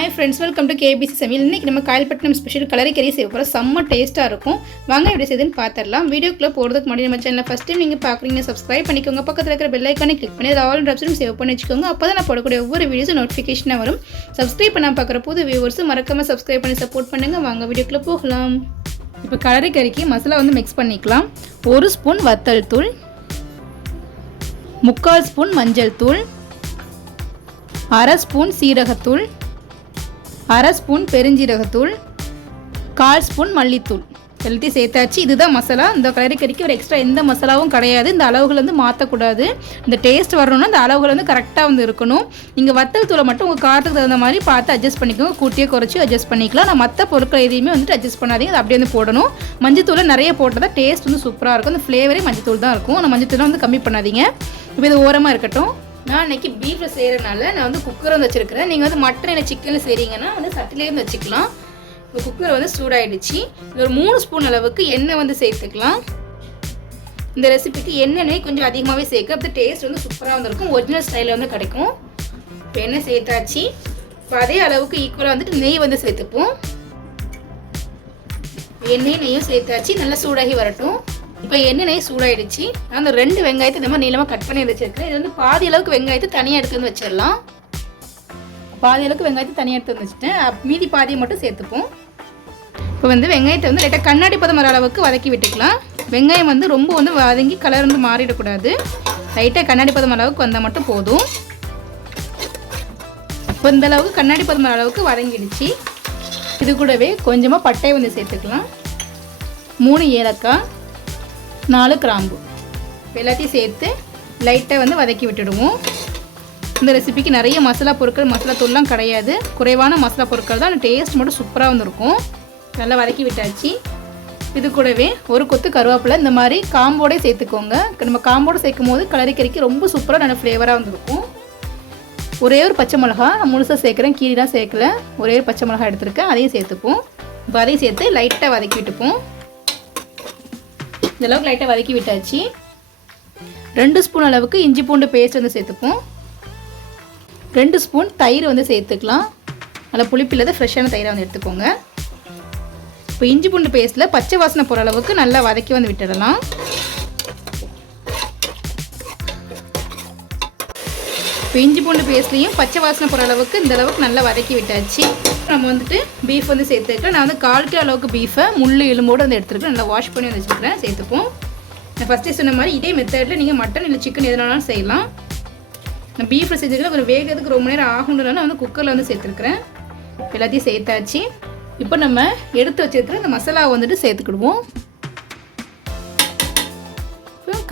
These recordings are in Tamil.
Hi friends welcome to KBC சமையல் இன்றைக்கி நம்ம காயல்பட்டினம் ஸ்பெஷல் கலரி கறி செய்ய போகிறோம் செம்ம டேஸ்ட்டாக இருக்கும். வாங்க எப்படி செய்யுதுன்னு பார்த்துடலாம் வீடியோக்குள்ளே போகிறதுக்கு முன்னாடி நம்ம சேனலில் ஃபஸ்ட் டைம் நீங்கள் பார்க்குறீங்க சப்ஸ்கிரைப் பண்ணிக்கோங்க. பக்கத்தில் இருக்கிற பெல் ஐக்கானே கிளிக் பண்ணி அதை ஆல் ஆப்ஷனும் சேவ் பண்ணி வச்சுக்கோங்க. அப்போ தான் நான் போடக்கூடிய ஒவ்வொரு வீடியோஸும் நோட்டிஃபிகேஷனாக வரும். சப்ஸ்கிரைப் பண்ணால் பார்க்குற புது வியூவர்ஸும் மறக்காமல் சப்ஸ்கிரைப் பண்ணி சப்போர்ட் பண்ணுங்கள் வாங்க வீடியோக்குள்ளே போகலாம். இப்போ கலரி கறிக்கு மசாலா வந்து மிக்ஸ் பண்ணிக்கலாம். ஒரு ஸ்பூன் வத்தல் தூள். முக்கால் ஸ்பூன் மஞ்சள் தூள். அரை ஸ்பூன் சீரகத்தூள். அரை ஸ்பூன் பெருஞ்சீரகத்தூள் கால் ஸ்பூன் மல்லித்தூள். எல்லாத்தையும் சேர்த்தாச்சு. இதுதான் மசாலா. இந்த கலரி கறிக்கு ஒரு எக்ஸ்ட்ரா எந்த மசாலாவும் கிடையாது. இந்த அளவுகள் வந்து மாற்றக்கூடாது இந்த டேஸ்ட் வரணும்னா இந்த அளவுகள் வந்து கரெக்டாக வந்து இருக்கணும். நீங்கள் வத்தல் தூளை மட்டும் உங்கள் காரத்துக்கு தகுந்த மாதிரி பார்த்து அட்ஜஸ்ட் பண்ணிக்கோங்க. கூட்டியே குறைச்சி அட்ஜஸ்ட் பண்ணிக்கலாம். நான் மற்ற பொருட்கள் எதையுமே வந்துட்டு அட்ஜஸ்ட் பண்ணாதீங்க. அது அப்படியே வந்து போடணும். மஞ்சத்தூளை நிறைய போட்டால் டேஸ்ட் வந்து சூப்பராக இருக்கும். அந்த ஃப்ளேவரே மஞ்சத்தூள் தான் இருக்கும். ஆனால் மஞ்சத்தூளை வந்து கம்மி பண்ணாதீங்க. இப்போ இது ஓரமாக இருக்கட்டும். நான் இன்னைக்கு பீஃபில் செய்கிறனால நான் வந்து குக்கர் வந்து வச்சுருக்கிறேன். நீங்கள் வந்து மட்டன் இல்லை சிக்கனில் செய்கிறீங்கன்னா வந்து சட்டிலே வந்து வச்சுக்கலாம். இப்போ குக்கர் வந்து சூடாயிடுச்சு. ஒரு மூணு ஸ்பூன் அளவுக்கு எண்ணெய் வந்து சேர்த்துக்கலாம். இந்த ரெசிபிக்கு எண்ணெய் கொஞ்சம் அதிகமாகவே சேர்க்க அப்போ டேஸ்ட் வந்து சூப்பராக வந்துருக்கும். ஒரிஜினல் ஸ்டைலில் வந்து கிடைக்கும். இப்போ எண்ணெய் சேர்த்தாச்சு. இப்போ அதே அளவுக்கு ஈக்குவலாக வந்துட்டு நெய் வந்து சேர்த்துப்போம். எண்ணெய் நெய்யும் சேர்த்தாச்சு. நல்லா சூடாகி வரட்டும். இப்போ எண்ணெய் சூடாயிடுச்சு. அந்த ரெண்டு வெங்காயத்தை இந்த மாதிரி நீளமாக கட் பண்ணி வச்சிருக்கேன் இது வந்து பாதி அளவுக்கு வெங்காயத்தை தனியாக எடுத்து வந்து வச்சிடலாம். பாதி அளவுக்கு வெங்காயத்தை தனியாக எடுத்து வந்து வச்சுட்டேன் மீதி பாதியை மட்டும் சேர்த்துப்போம். இப்போ வந்து வெங்காயத்தை வந்து லைட்டாக கண்ணாடி பதம் வர அளவுக்கு வதக்கி விட்டுக்கலாம். வெங்காயம் வந்து ரொம்ப வந்து வதங்கி கலர் வந்து மாறிடக்கூடாது. லைட்டாக கண்ணாடி பதம் அளவுக்கு வந்தால் மட்டும் போதும். இப்போ இந்த அளவுக்கு கண்ணாடி பதம் அளவுக்கு வதங்கிடுச்சு. இது கூடவே கொஞ்சமாக பட்டை வந்து சேர்த்துக்கலாம். மூணு ஏலக்காய். நாலு கிராம்பு. எல்லாத்தையும் சேர்த்து லைட்டாக வந்து வதக்கி விட்டுடுவோம். இந்த ரெசிபிக்கு நிறைய மசாலா பொருட்கள் மசாலா தூள்லாம் கிடையாது. குறைவான மசாலா பொருட்கள் தான். டேஸ்ட் மட்டும் சூப்பராக வந்துருக்கும். நல்லா வதக்கி விட்டாச்சு. இது கூடவே ஒரு கொத்து கருவேப்பிலை இந்த மாதிரி காம்போட சேர்த்துக்கோங்க. நம்ம காம்போடு சேர்க்கும் போது கலரி கறிக்கு ரொம்ப சூப்பராக நல்ல ஃப்ளேவராக வந்திருக்கும். ஒரே ஒரு பச்சை மிளகா நான் முழுசாக சேர்க்குறேன். கீரிலாம் சேர்க்கல. ஒரே ஒரு பச்சை மிளகா எடுத்துருக்கேன். அதையும் சேர்த்துப்போம். இப்போ அதையும் சேர்த்து லைட்டாக வதக்கி விட்டுப்போம். இந்த அளவுக்கு லைட்டாக வதக்கி விட்டாச்சு. ரெண்டு ஸ்பூன் அளவுக்கு இஞ்சி பூண்டு பேஸ்ட் வந்து சேர்த்துப்போம். ரெண்டு ஸ்பூன் தயிர் வந்து சேர்த்துக்கலாம். நல்லா புளிப்பில்லாத ஃப்ரெஷ்ஷான தயிரை வந்து எடுத்துக்கோங்க. இப்போ இஞ்சி பூண்டு பேஸ்ட்டில் பச்சை வாசனை போகிற அளவுக்கு நல்லா வதக்கி வந்து விட்டுடலாம். இப்போ இஞ்சி பூண்டு பேஸ்ட்லேயும் பச்சை வாசனை போகிற அளவுக்கு இந்த அளவுக்கு நல்லா வதக்கி விட்டாச்சு. நம்ம வந்துட்டு பீஃப் வந்து சேர்த்துக்கலாம். நான் வந்து கால் கிலோ அளவுக்கு பீஃபை முள் எலும்போடு வந்து எடுத்துருக்கேன். நல்லா வாஷ் பண்ணி வந்து வச்சுருக்கிறேன் சேர்த்துப்போம். நான் ஃபஸ்ட்டே சொன்ன மாதிரி இதே மெத்தடில் நீங்கள் மட்டன் இல்லை சிக்கன் எதுனாலும் செய்யலாம். நான் பீஃபில் செஞ்சுக்கலாம் கொஞ்சம் வேகிறதுக்கு ரொம்ப நேரம் ஆகுன்றதுனால நான் வந்து குக்கரில் வந்து சேர்த்துருக்குறேன் எல்லாத்தையும் சேர்த்தாச்சு. இப்போ நம்ம எடுத்து வச்சிருக்கிற இந்த மசாலாவை வந்துட்டு சேர்த்துக்கிடுவோம்.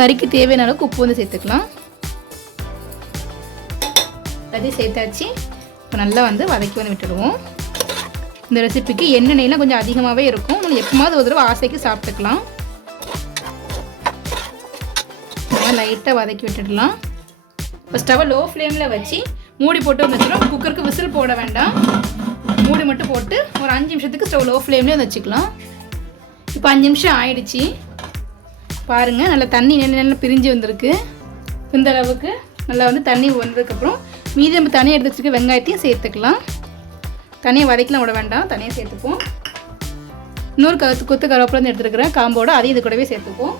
கறிக்கு தேவையான அளவுக்கு உப்பு வந்து சேர்த்துக்கலாம். எல்லாத்தையும் சேர்த்தாச்சு. இப்போ நல்லா வந்து வதக்கி வந்து விட்டுடுவோம். இந்த ரெசிபிக்கு எண்ணெய் நெய்லாம் கொஞ்சம் அதிகமாகவே இருக்கும். நம்ம எப்போமாவது ஒரு தடவை ஆசைக்கு சாப்பிட்டுக்கலாம். லைட்டாக வதக்கி விட்டுடலாம். இப்போ ஸ்டவை லோ ஃப்ளேமில் வச்சு மூடி போட்டு வந்துச்சிடும் குக்கருக்கு விசில் போட வேண்டாம். மூடி மட்டும் போட்டு ஒரு அஞ்சு நிமிஷத்துக்கு ஸ்டவ் லோ ஃப்ளேம்லேயே வச்சுக்கலாம். இப்போ அஞ்சு நிமிஷம் ஆயிடுச்சு. பாருங்கள் நல்லா தண்ணி நல்ல நல்லா பிரிஞ்சு வந்திருக்கு. இந்த அளவுக்கு நல்லா வந்து தண்ணி வந்ததுக்கப்புறம் மீதி நம்ம தனியாக எடுத்து வச்சுருக்க வெங்காயத்தையும் சேர்த்துக்கலாம். தனியாக வதக்கலாம் விட வேண்டாம். தனியாக சேர்த்துப்போம். இன்னொரு கருத்து கொத்து கருவேப்பிலை வந்து எடுத்துருக்கிறேன். காம்போட அதையும் இது கூடவே சேர்த்துப்போம்.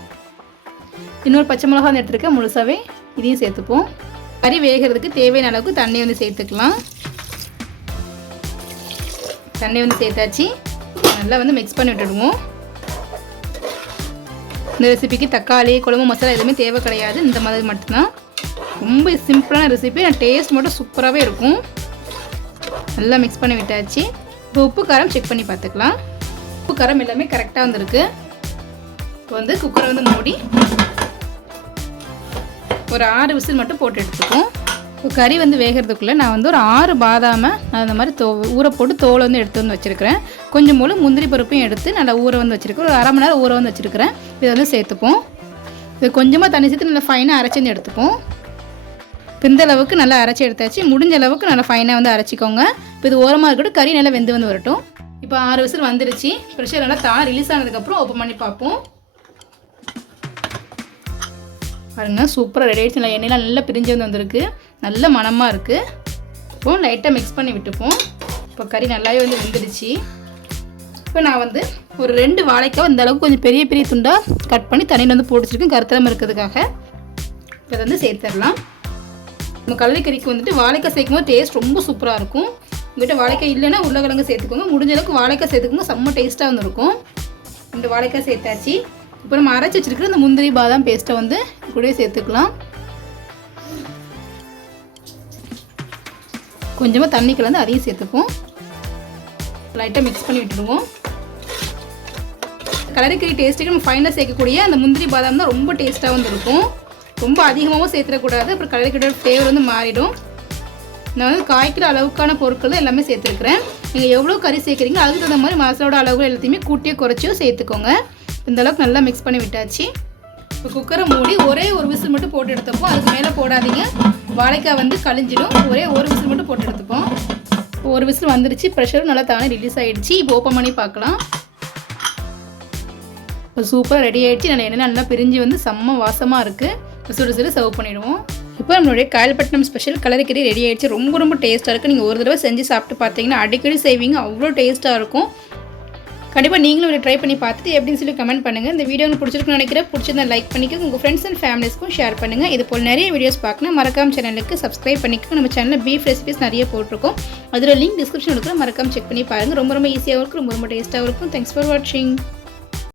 இன்னொரு பச்சை மிளகா வந்து எடுத்துருக்கேன். முழுசாகவே இதையும் சேர்த்துப்போம். கறி வேகிறதுக்கு தேவையான அளவுக்கு தண்ணி வந்து சேர்த்துக்கலாம். தண்ணி வந்து சேர்த்தாச்சு. நல்லா வந்து மிக்ஸ் பண்ணி விட்டுடுவோம். இந்த ரெசிபிக்கு தக்காளி குழம்பு மசாலா எதுவுமே தேவை கிடையாது. இந்த மாதிரி மட்டும்தான். ரொம்ப சிம்பிளான ரெசிபி நான் டேஸ்ட் மட்டும் சூப்பராகவே இருக்கும். நல்லா மிக்ஸ் பண்ணி விட்டாச்சு. இப்போ உப்பு காரம் செக் பண்ணி பார்த்துக்கலாம். உப்பு காரம் எல்லாமே கரெக்டாக வந்திருக்கு. இப்போ வந்து குக்கரை வந்து மூடி ஒரு ஆறு விசில் மட்டும் போட்டு எடுத்துப்போம் இப்போ கறி வந்து வேகிறதுக்குள்ளே நான் வந்து ஒரு ஆறு பாதாமை நான் இந்த மாதிரி தோ ஊற போட்டு தோலை வந்து எடுத்து வந்து வச்சுருக்கிறேன். கொஞ்சம் போல் முந்திரி பருப்பையும் எடுத்து நல்லா ஊற வந்து வச்சுருக்கேன் ஒரு அரை மணி நேரம் ஊற வந்து வச்சுருக்கிறேன். இதை வந்து சேர்த்துப்போம். இது கொஞ்சமாக தண்ணி சேர்த்து நல்லா ஃபைனாக அரைச்சி வந்து எடுத்துப்போம். இப்போ இந்த அளவுக்கு நல்லா அரைச்சி எடுத்தாச்சு. முடிஞ்ச அளவுக்கு நல்லா ஃபைனாக வந்து அரைச்சிக்கோங்க. இப்போ இது ஓரமாக இருக்கட்டும் கறி நல்லா வெந்து வந்து வரட்டும். இப்போ ஆறு விசில் வந்துருச்சு. ப்ரெஷர் நல்லா தான் ரிலீஸ் ஆனதுக்கப்புறம் ஓப்பன் பண்ணி பார்ப்போம். பாருங்க சூப்பராக ரெடி ஆயிடுச்சு. நல்லா எண்ணெயெலாம் நல்லா பிரிஞ்சு வந்து வந்திருக்கு. நல்ல மணமாக இருக்குது இப்போ லைட்டாக மிக்ஸ் பண்ணி விட்டுப்போம். இப்போ கறி நல்லாவே வந்து வெந்துடுச்சு. இப்போ நான் வந்து ஒரு ரெண்டு வாழைக்காய் இந்த அளவுக்கு கொஞ்சம் பெரிய பெரிய துண்டாக கட் பண்ணி தண்ணியில் வந்து போட்டுச்சிருக்கேன். வச்சிருக்கேன் இருக்கிறதுக்காக. இதை வந்து சேர்த்துடலாம். நம்ம கடலைக்கறிக்கு வந்துட்டு வாழைக்காய் சேர்க்கும் போது டேஸ்ட் ரொம்ப சூப்பராக இருக்கும். உங்கள்கிட்ட வாழைக்காய் இல்லைன்னா உருளைக்கிழங்கு சேர்த்துக்கோங்க. முடிஞ்ச அளவுக்கு வாழைக்காய் சேர்த்துக்கோங்க. செம்ம டேஸ்ட்டாக வந்துருக்கும். ரெண்டு வாழைக்காய் சேர்த்தாச்சு. இப்போ நம்ம அரைச்சி வச்சிருக்கிற இந்த முந்திரி பாதாம் பேஸ்ட்டை வந்து கூடவே சேர்த்துக்கலாம். கொஞ்சமாக தண்ணி கலந்து அதையும் சேர்த்துப்போம். லைட்டாக மிக்ஸ் பண்ணி விட்டுருவோம் கலரிக்கறி டேஸ்ட்டுக்கு நம்ம ஃபைனலாக சேர்க்கக்கூடிய அந்த முந்திரி பாதாம் தான் ரொம்ப டேஸ்ட்டாக வந்து இருக்கும் ரொம்ப அதிகமாகவும் சேர்த்துடக்கூடாது. அப்புறம் கலரிக்கறியோட ஃப்ளேவர் வந்து மாறிடும். நான் வந்து காய்க்கிற அளவுக்கான பொருட்கள் எல்லாமே சேர்த்துருக்குறேன். நீங்கள் எவ்வளோ கறி சேர்க்குறீங்க அதுக்கு தகுந்த மாதிரி மசாலோட அளவு எல்லாத்தையுமே கூட்டியே குறைச்சியோ சேர்த்துக்கோங்க. இந்த அளவுக்கு நல்லா மிக்ஸ் பண்ணி விட்டாச்சு. இப்போ குக்கரை மூடி ஒரே ஒரு விசில் மட்டும் போட்டு எடுத்துப்போம். அதுக்கு மேலே போடாதீங்க. வாழைக்காய் வந்து கழிஞ்சிடும். ஒரே ஒரு விசில் மட்டும் போட்டு எடுத்துப்போம். ஒரு விசில் வந்துருச்சு. ப்ரெஷரும் நல்லா தானே ரிலீஸ் ஆகிடுச்சு இப்போ ஓப்பன் பண்ணி பார்க்கலாம். இப்போ சூப்பராக ரெடி ஆகிடுச்சு நான் என்னென்ன நல்லா பிரிஞ்சு வந்து செம்ம வாசமாக இருக்குது சுடு சுடு சர்வ் பண்ணிவிடுவோம் இப்போ நம்மளுடைய காயல்பட்டினம் ஸ்பெஷல் கலரிக்கறி ரெடி ஆகிடுச்சு ரொம்ப ரொம்ப டேஸ்ட்டாக இருக்குது நீங்கள் ஒரு தடவை செஞ்சு சாப்பிட்டு பார்த்தீங்கன்னா அடிக்கடி செய்வீங்க. அவ்வளோ டேஸ்ட்டாக இருக்கும். கண்டிப்பாக நீங்களும் ஒரு ட்ரை பண்ணி பார்த்துட்டு எப்படின்னு சொல்லி கமெண்ட் பண்ணுங்கள் இந்த வீடியோ உங்களுக்கு பிடிச்சிருக்குன்னு நினைக்கிறேன். பிடிச்சிருந்தா லைக் பண்ணிக்கோங்க. உங்கள் ஃப்ரெண்ட்ஸ் அண்ட் ஃபேமிலிஸ்க்கும் ஷேர் பண்ணுங்கள் இது போல் நிறைய வீடியோஸ் பார்க்கணும். மறக்காம சேனலுக்கு சப்ஸ்கிரைப் பண்ணிக்கோங்க. நம்ம சேனலில் பீஃப் ரெசிபிஸ் நிறைய போட்டிருக்கோம். அதில் லிங்க் டிஸ்கிரிப்ஷன் இருக்கிற மறக்காம செக் பண்ணி பாருங்கள் ரொம்ப ரொம்ப ஈஸியாகவும் இருக்கும் ரொம்ப ரொம்ப டேஸ்ட்டாகவும் இருக்கும். தேங்க்ஸ் ஃபார் வாட்சிங்